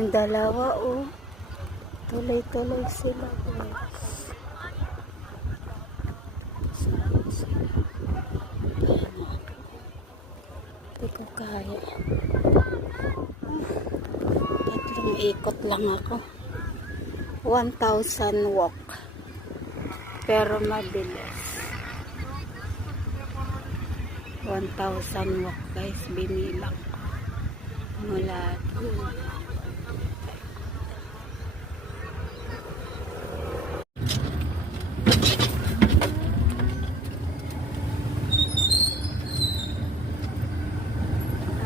Yung dalawa, oh. Tuloy-tuloy sila, guys. Hindi ko kaya. Tatlong ikot lang ako. 1,000 walk. Pero mabilis. 1,000 walk, guys. Binilang ko. Mula doon.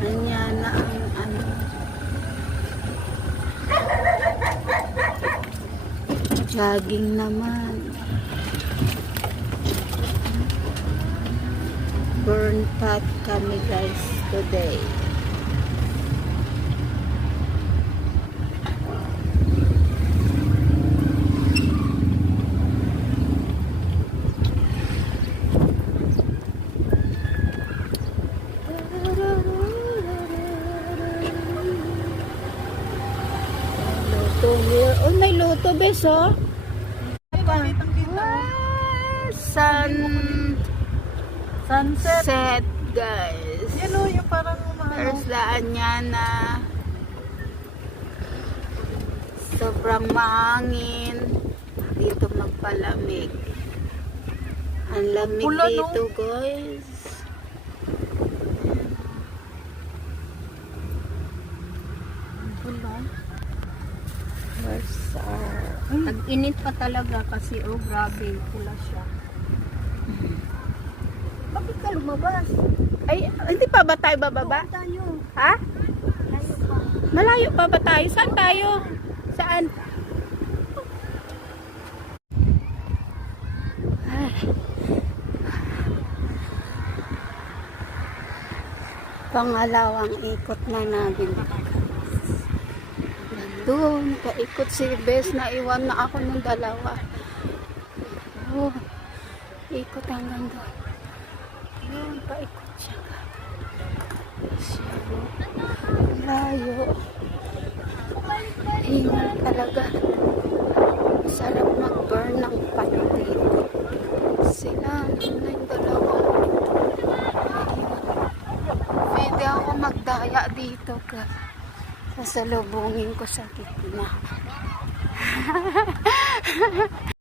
Anya na ang ano. Jogging naman. Burn path kami, guys, today. Oh, may luto, bes, oh. Sunset, guys. Yan o, yung parang There's the Anyana. Sobrang mahangin. Dito magpalamig. Ang lamig Pula, dito, no? guys. Where's our... Nag-init pa talaga kasi, oh, grabe, pula siya. Bakit ka lumabas? Ay, hindi pa ba tayo bababa? Tayo. Ha? Tayo pa. Malayo pa ba tayo? Saan tayo? Saan? Ay. Pangalawang ikot na namin. Nandun, paikot si Bes, naiwan na ako ng dalawa. Oh, ikot hanggang doon. Yun, paikot siya. Layo. Hingal talaga. Sarap mag-burn ng pati dito. Sila, na yung dalawa. Pwede ako magdaya dito ka. Sasalubungin ko sa gitna.